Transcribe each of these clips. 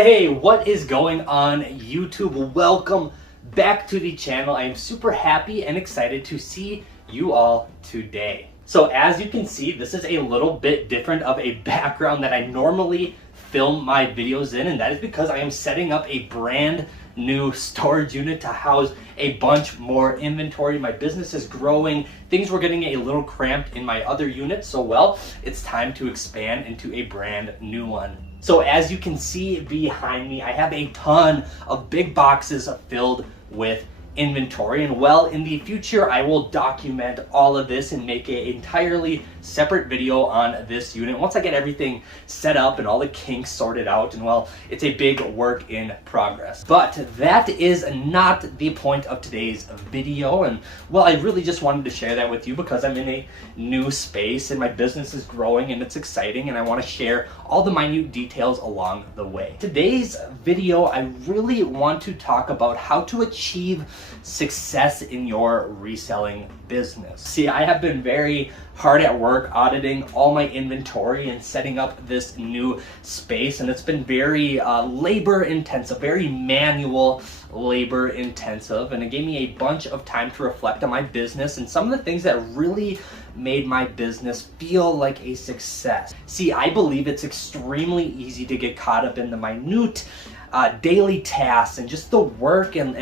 Hey, what is going on YouTube? Welcome back to the channel. I am super happy and excited to see you all today. So as you can see, this is a little bit different of a background that I normally film my videos in, and that is because I am setting up a brand new storage unit to house a bunch more inventory. My business is growing. Things were getting a little cramped in my other unit, so well, it's time to expand into a brand new one. So as you can see behind me, I have a ton of big boxes filled with inventory, and well, in the future I will document all of this and make an entirely separate video on this unit once I get everything set up and all the kinks sorted out, and well, it's a big work in progress. But that is not the point of today's video, and well, I really just wanted to share that with you because I'm in a new space and my business is growing and it's exciting, and I want to share all the minute details along the way. Today's video, I really want to talk about how to achieve success in your reselling business. See, I have been very hard at work auditing all my inventory and setting up this new space, and it's been very labor intensive, very manual labor intensive, and it gave me a bunch of time to reflect on my business and some of the things that really made my business feel like a success. See, I believe it's extremely easy to get caught up in the minute daily tasks and just the work and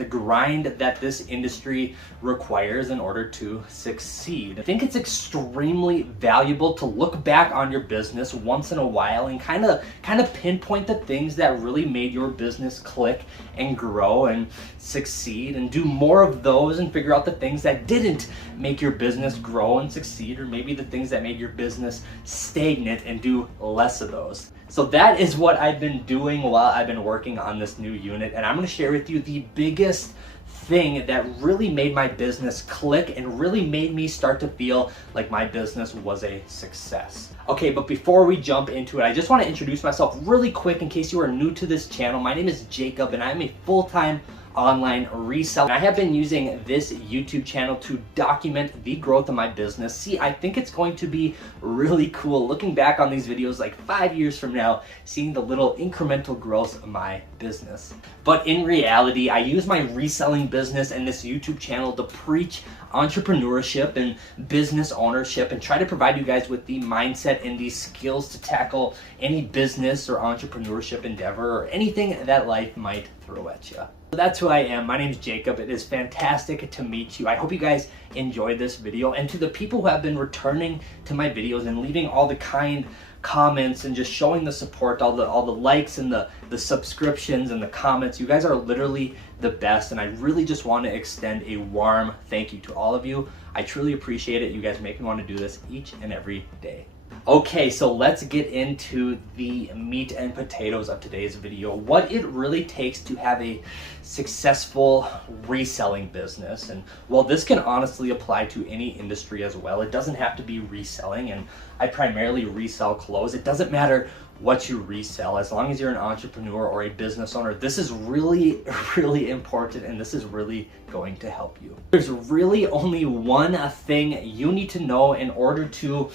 the grind that this industry requires in order to succeed. I think it's extremely valuable to look back on your business once in a while and kind of pinpoint the things that really made your business click and grow and succeed, and do more of those and figure out the things that didn't make your business grow and succeed, or maybe the things that made your business stagnant, and do less of those. So that is what I've been doing while I've been working on this new unit, and I'm going to share with you the biggest thing that really made my business click and really made me start to feel like my business was a success. Okay, but before we jump into it, I just want to introduce myself really quick in case you are new to this channel. My name is Jacob and I'm a full-time online reseller. I have been using this YouTube channel to document the growth of my business. See, I think it's going to be really cool looking back on these videos like 5 years from now, seeing the little incremental growth of my business. But in reality, I use my reselling business and this YouTube channel to preach entrepreneurship and business ownership and try to provide you guys with the mindset and the skills to tackle any business or entrepreneurship endeavor or anything that life might throw at you. So that's who I am. My name is Jacob. It is fantastic to meet you. I hope you guys enjoyed this video, and to the people who have been returning to my videos and leaving all the kind comments and just showing the support, all the likes and the subscriptions and the comments, you guys are literally the best, and I really just want to extend a warm thank you to all of you. I truly appreciate it. You guys make me want to do this each and every day. Okay, so let's get into the meat and potatoes of today's video. What it really takes to have a successful reselling business. And well, this can honestly apply to any industry as well. It doesn't have to be reselling, and I primarily resell clothes. It doesn't matter what you resell, as long as you're an entrepreneur or a business owner. This is really, really important, and this is really going to help you. There's really only one thing you need to know in order to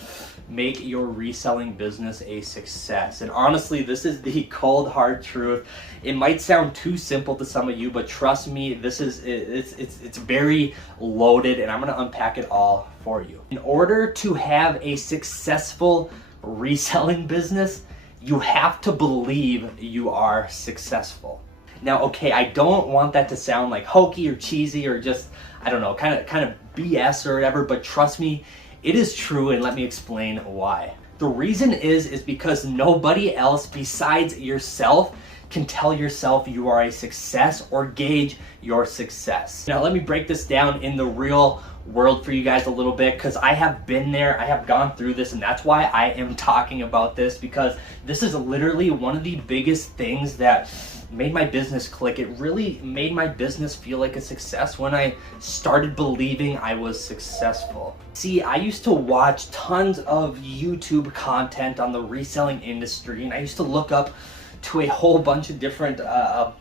make your reselling business a success. And honestly, this is the cold hard truth. It might sound too simple to some of you, but trust me, it's very loaded, and I'm going to unpack it all for you. In order to have a successful reselling business, you have to believe you are successful. Now, okay, I don't want that to sound like hokey or cheesy or just, I don't know, kind of BS or whatever, but trust me, it is true, and let me explain why. The reason is because nobody else besides yourself can tell yourself you are a success or gauge your success. Now, let me break this down in the real world for you guys a little bit, because I have been there, I have gone through this, and that's why I am talking about this, because this is literally one of the biggest things that made my business click. It really made my business feel like a success when I started believing I was successful. See, I used to watch tons of YouTube content on the reselling industry, and I used to look up to a whole bunch of different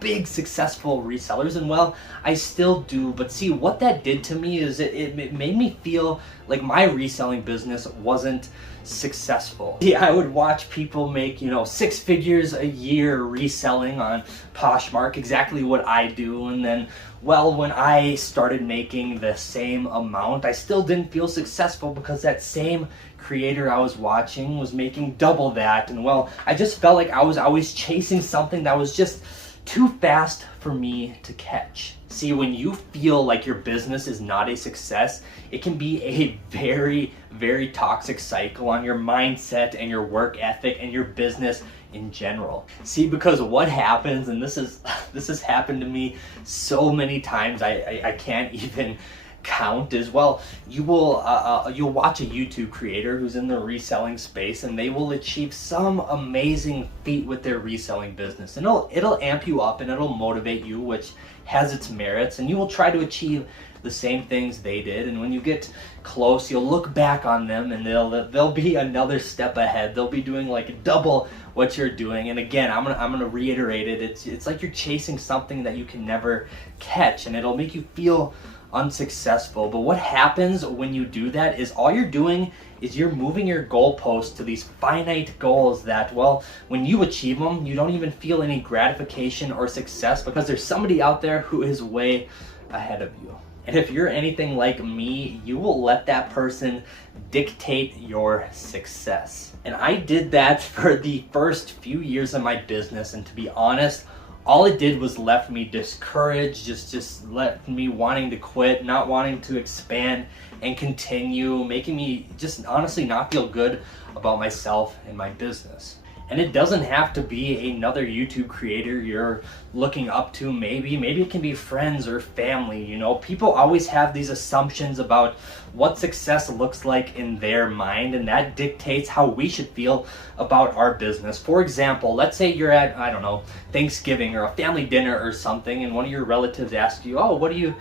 big successful resellers, and well, I still do. But see, what that did to me is it made me feel like my reselling business wasn't successful. Yeah, I would watch people make, you know, 6 figures a year reselling on Poshmark, exactly what I do. And then, well, when I started making the same amount, I still didn't feel successful because that same creator I was watching was making double that. And well, I just felt like I was always chasing something that was just too fast for me to catch. See, when you feel like your business is not a success, it can be a very, very toxic cycle on your mindset and your work ethic and your business in general. See, because what happens, and this has happened to me so many times, I can't even count, is, well, you'll watch a YouTube creator who's in the reselling space, and they will achieve some amazing feat with their reselling business, and it'll amp you up and it'll motivate you, which has its merits, and you will try to achieve the same things they did. And when you get close, you'll look back on them and they'll be another step ahead. They'll be doing like double what you're doing. And again, I'm gonna reiterate it. It's like you're chasing something that you can never catch, and it'll make you feel unsuccessful. But what happens when you do that is all you're doing is you're moving your goalposts to these finite goals that, well, when you achieve them, you don't even feel any gratification or success because there's somebody out there who is way ahead of you. And if you're anything like me, you will let that person dictate your success. And I did that for the first few years of my business, and to be honest, all it did was left me discouraged, just left me wanting to quit, not wanting to expand and continue, making me just honestly not feel good about myself and my business. And it doesn't have to be another YouTube creator you're looking up to. Maybe it can be friends or family. You know, people always have these assumptions about what success looks like in their mind, and that dictates how we should feel about our business. For example, let's say you're at, I don't know, Thanksgiving or a family dinner or something, and one of your relatives asks you, oh, what do you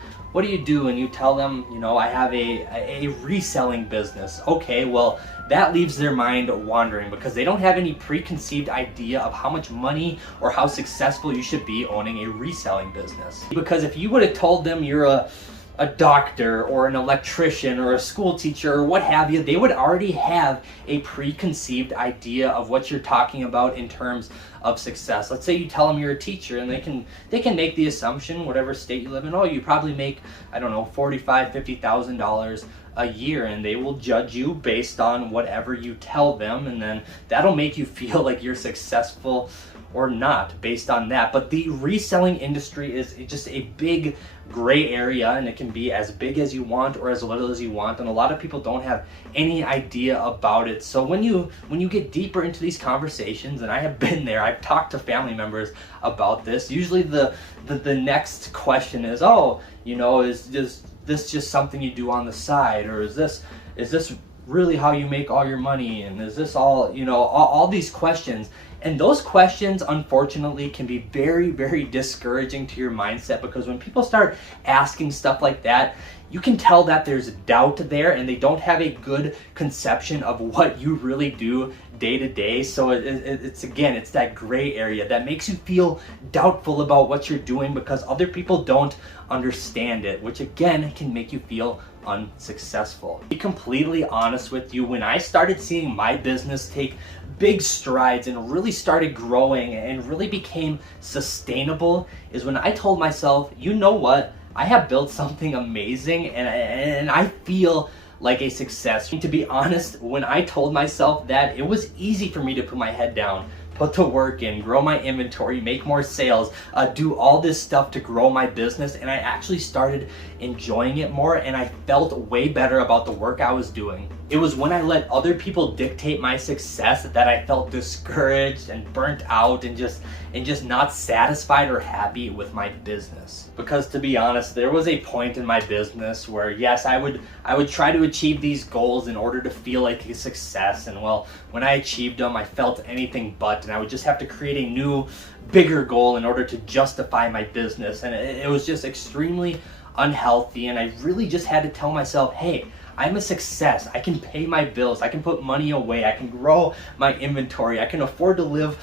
do? And you tell them, you know, I have a reselling business. Okay, well, that leaves their mind wandering because they don't have any preconceived idea of how much money or how successful you should be owning a reselling business. Because if you would have told them you're a doctor or an electrician or a school teacher or what have you, they would already have a preconceived idea of what you're talking about in terms of success. Let's say you tell them you're a teacher, and they can make the assumption, whatever state you live in, oh, you probably make, I don't know, $45,000, $50,000 a year, and they will judge you based on whatever you tell them, and then that'll make you feel like you're successful or not based on that. But the reselling industry is just a big gray area, and it can be as big as you want or as little as you want, and a lot of people don't have any idea about it. So when you get deeper into these conversations, and I have been there, I've talked to family members about this, usually the next question is, oh, you know, is this just something you do on the side, or is this really how you make all your money, and is this all, you know, all these questions. And those questions, unfortunately, can be very, very discouraging to your mindset, because when people start asking stuff like that, you can tell that there's doubt there, and they don't have a good conception of what you really do day to day. So it's that gray area that makes you feel doubtful about what you're doing because other people don't understand it, which again can make you feel unsuccessful. To be completely honest with you, when I started seeing my business take big strides and really started growing and really became sustainable is when I told myself, you know what, I have built something amazing and I feel like a success. To be honest, when I told myself that, it was easy for me to put my head down, put the work in, grow my inventory, make more sales, do all this stuff to grow my business, and I actually started enjoying it more, and I felt way better about the work I was doing. It was when I let other people dictate my success that I felt discouraged and burnt out and just not satisfied or happy with my business. Because to be honest, there was a point in my business where yes, I would try to achieve these goals in order to feel like a success, and well, when I achieved them, I felt anything but, and I would just have to create a new, bigger goal in order to justify my business, and it was just extremely unhealthy. And I really just had to tell myself, hey, I'm a success. I can pay my bills. I can put money away. I can grow my inventory. I can afford to live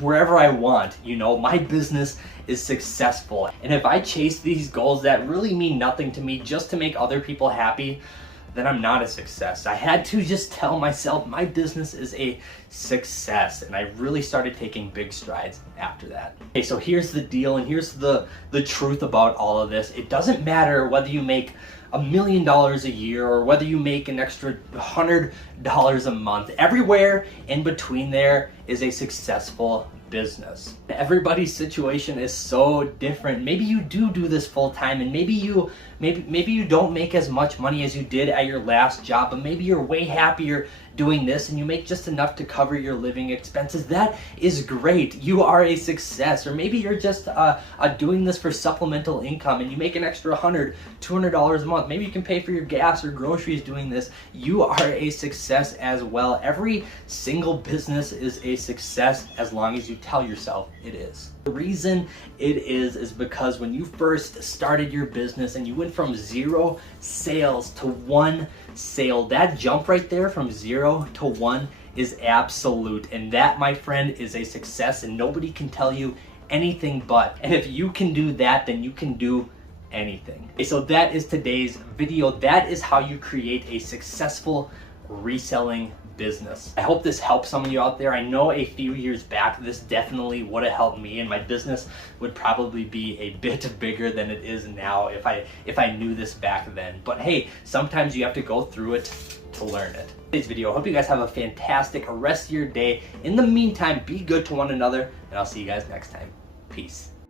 wherever I want. You know, my business is successful. And if I chase these goals that really mean nothing to me just to make other people happy, then I'm not a success. I had to just tell myself my business is a success, and I really started taking big strides after that. Okay, so here's the deal, and here's the truth about all of this. It doesn't matter whether you make $1 million a year or whether you make an extra $100 a month. Everywhere in between there is a successful business. Everybody's situation is so different. Maybe you do this full time, and maybe you don't make as much money as you did at your last job, but maybe you're way happier doing this and you make just enough to cover your living expenses. That is great. You are a success. Or maybe you're just doing this for supplemental income and you make an extra $100, $200 a month. Maybe you can pay for your gas or groceries doing this. You are a success as well. Every single business is a success as long as you tell yourself it is. The reason it is because when you first started your business and you went from 0 sales to 1 sale, that jump right there from 0 to 1 is absolute. And that, my friend, is a success, and nobody can tell you anything but. And if you can do that, then you can do anything. Okay, so that is today's video. That is how you create a successful reselling business. I hope this helps some of you out there. I know a few years back this definitely would have helped me, and my business would probably be a bit bigger than it is now if I knew this back then. But hey, sometimes you have to go through it to learn it. Today's video. I hope you guys have a fantastic rest of your day. In the meantime, be good to one another, and I'll see you guys next time. Peace.